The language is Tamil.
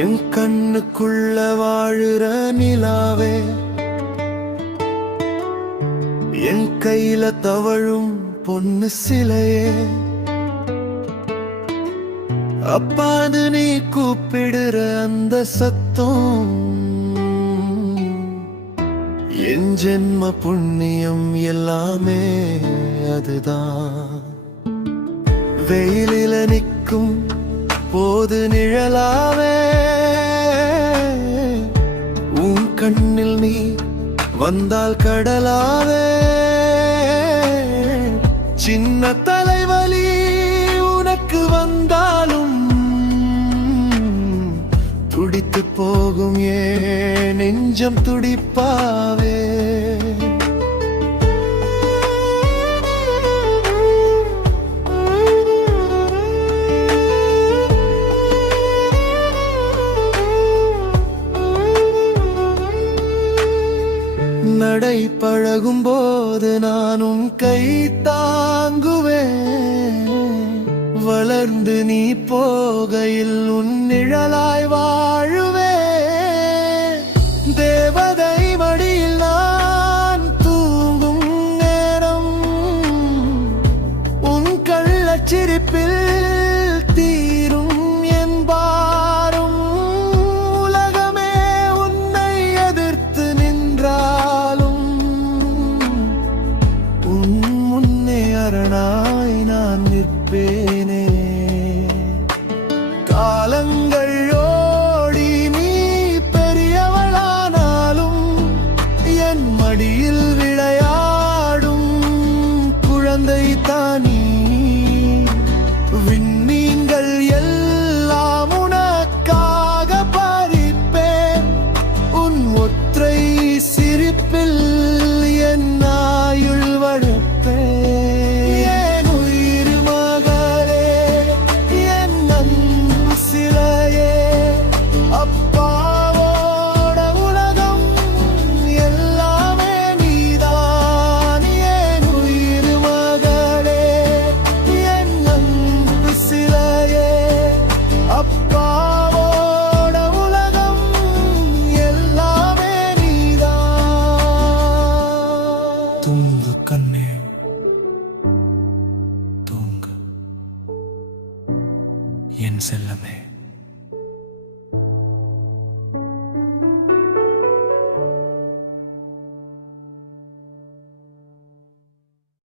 என் கண்ணுக்குள்ள வாழுற நிலாவே, என் கையில தவழும் பொண்ணு சிலையே, அப்பாது நீ கூப்பிடுற அந்த சத்தம் என் ஜென்ம புண்ணியம் எல்லாமே அதுதான். வெயிலில நிற்கும் போது நிழலாவே, உன் கண்ணில் நீ வந்தால் கடலாவே, சின்ன தலைவலி உனக்கு வந்தாலும் துடித்து போகும் ஏன் நெஞ்சம் துடிப்பாவே. நடை பழகும் போது நானும் கை தாங்குவேன், வளர்ந்து நீ போகையில் உன் நிழலாய் வாழுவேன். தேவதை மடியில் நான் தூங்கும் நேரம் உன் கள்ளச்சிரிப்பில் தீரும் என் பாரும். உலகமே உன்னை எதிர்த்து நின்றாலும் உன் முன்னே அரணாய் நான் நிற்பேனே. காலங்கள் ஓடி நீ பெரியவளானாலும் என் மடியில் விளையாடும் குழந்தை தானி. விண்மீன்கள் எல்லாம் உனக்காக பறிப்பேன், உன் ஒற்றை சிரிப்பில் என் ஆயுள் வளர்ப்பேன். என் உயிர் மகளே, என் அன்பு சிலையே, அப்பாவோட உலகம் எல்லாமே நீதான். என் உயிர் மகளே, என் அன்பு சிலையே, அப்பாவோட உலகம் எல்லாமே நீதான். தூங்கு கண்ணே தூங்கு என் செல்லமே.